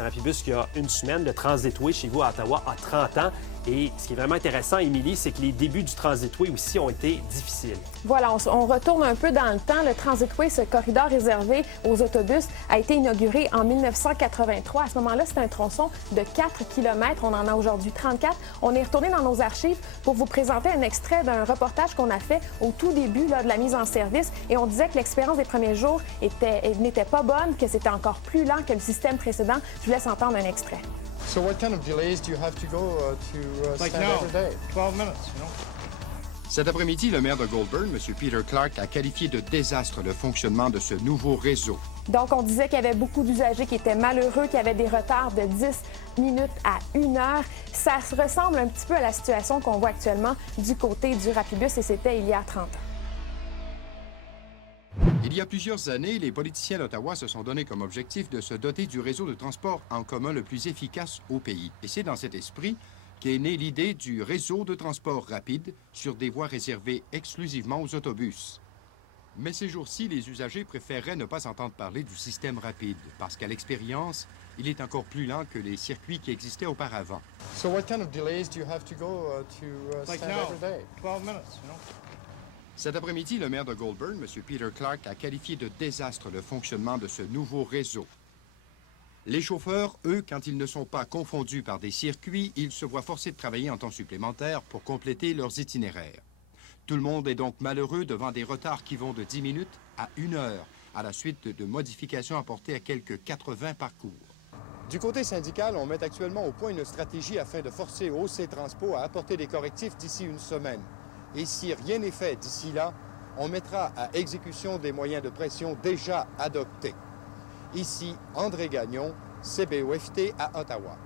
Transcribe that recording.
un Rapibus qui a une semaine. Le Transitway chez vous à Ottawa a 30 ans. Et ce qui est vraiment intéressant, Émilie, c'est que les débuts du Transitway aussi ont été difficiles. Voilà, on retourne un peu dans le temps. Le Transitway, ce corridor réservé aux autobus, a été inauguré en 1983. À ce moment-là, c'était un tronçon de 4 km. On en a aujourd'hui 34. On est retourné dans nos archives pour vous présenter un extrait d'un reportage qu'on a fait au tout début de la mise en service. Et on disait que l'expérience des premiers jours n'était pas bonne, que c'était encore plus lent que le système précédent. Je vous laisse entendre un extrait. So what kind of delays do you have to go like stand now, every day? 12 minutes, you know. Cet après-midi, le maire de Goulburn, M. Peter Clark, a qualifié de désastre le fonctionnement de ce nouveau réseau. Donc, on disait qu'il y avait beaucoup d'usagers qui étaient malheureux, qu'il y avait des retards de 10 minutes à 1 heure. Ça se ressemble un petit peu à la situation qu'on voit actuellement du côté du Rapibus, et c'était il y a 30 ans. Il y a plusieurs années, les politiciens d'Ottawa se sont donné comme objectif de se doter du réseau de transport en commun le plus efficace au pays. Et c'est dans cet esprit qu'est née l'idée du réseau de transport rapide sur des voies réservées exclusivement aux autobus. Mais ces jours-ci, les usagers préféreraient ne pas entendre parler du système rapide parce qu'à l'expérience, il est encore plus lent que les circuits qui existaient auparavant. So what kind of delays do you have to go Like stand now, every day? 12 minutes, you know. Cet après-midi, le maire de Goulburn, M. Peter Clark, a qualifié de désastre le fonctionnement de ce nouveau réseau. Les chauffeurs, eux, quand ils ne sont pas confondus par des circuits, ils se voient forcés de travailler en temps supplémentaire pour compléter leurs itinéraires. Tout le monde est donc malheureux devant des retards qui vont de 10 minutes à 1 heure, à la suite de modifications apportées à quelques 80 parcours. Du côté syndical, on met actuellement au point une stratégie afin de forcer OC Transpo à apporter des correctifs d'ici une semaine. Et si rien n'est fait d'ici là, on mettra à exécution des moyens de pression déjà adoptés. Ici, André Gagnon, CBOFT à Ottawa.